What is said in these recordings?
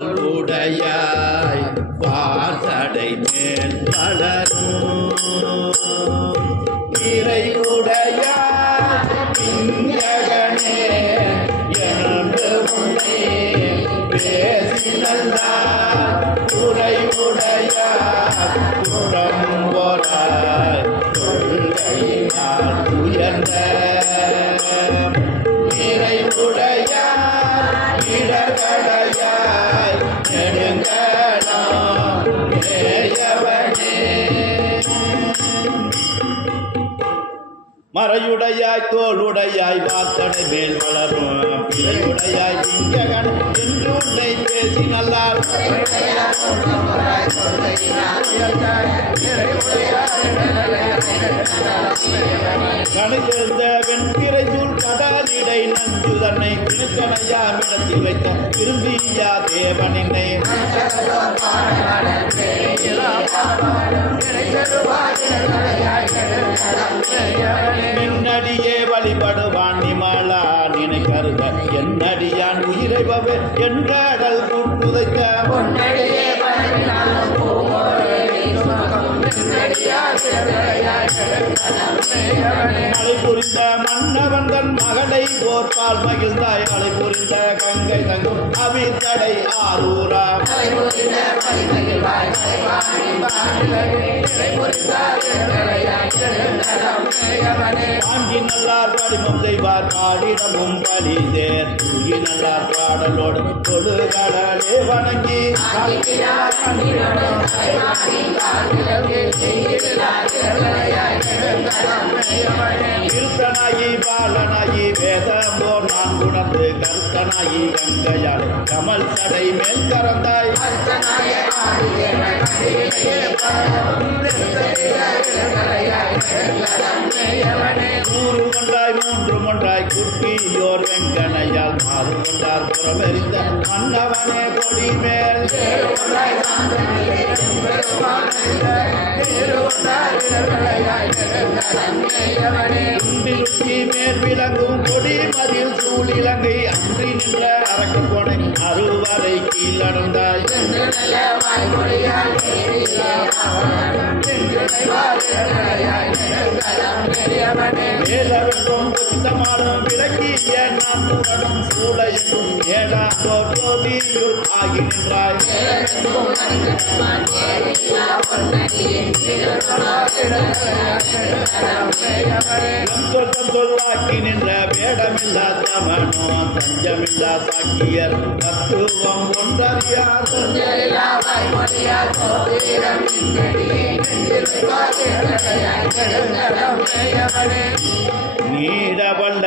உடையாய் வாசடை மேல் வளரும் மறையுடையாய் தோளுடையாய் வாத்தடை மேல் வளரும். பிறையுடையாய் விஞ்சகன் என்று உன்னை பேசி நல்லார் கணிதிருந்த வெண்பிறை சூழ் கடாலிடை நஞ்சு தன்னை திருத்தனையாமிடத்தில் வைத்த திருந்தியா தேவனினை நின்னடியே வழிபடுவான் நிமலா நினை கருத என்னடியான் உயிரைபவே என் என்றாடல் கூட்டுதைக்க மழை புரிந்த மன்னவன் தன் மகளை போர்ப்பால் மகிழ்ந்தாய். மழை புரிந்த கங்கை தங்கும் அவித்தடை ஆரூரா. வாங்கி நல்லார் படிமம் செய்வார். பாடிடமும் பலிதேர் தூங்கி நல்லார் பாடலோடு தொழுகடலே வணங்கி. கிருத்தனாயி பாலனாயி வேதம்போர் நான் உணர்ந்து கருத்தனாயி கங்கையால் கமல் சடை மேல் கறந்தாய் நூறு ஒன்றாய் மூன்று ஒன்றாய் குட்டியோர் வெங்கனையால். மாறு கொண்டார் புறமெறிந்த மன்னவனே கொடி மேல் குண்டிலுக்கி மேல் சூழிலங்கை அன்றி நின்ற அரக்கு கொடை அறுவரை கீழடந்தாய் மேலவென்றும் சித்தமாடும் விளக்கிய நான்குடன் சூளையும் ஏழாம் கோடியுள் சொல் சொல்லாக்கி நின்ற வேடமில்லா தமனோ தஞ்சமில்லா சாக்கியர் தத்துவம் ஒன்றறியார் நீடவல்ல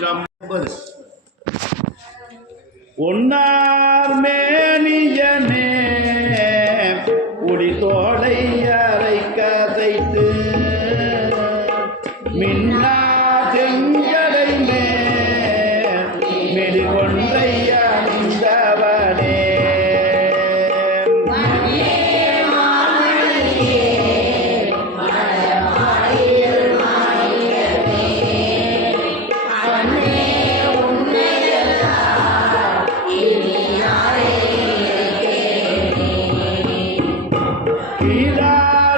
முன்னூற்றி ஐம்பது ஒன்னார் மேனியனே குடித்தோடை அரை கதைத்து மின்னா செங்கடை மேல் மெடி கொண்டையா Ila.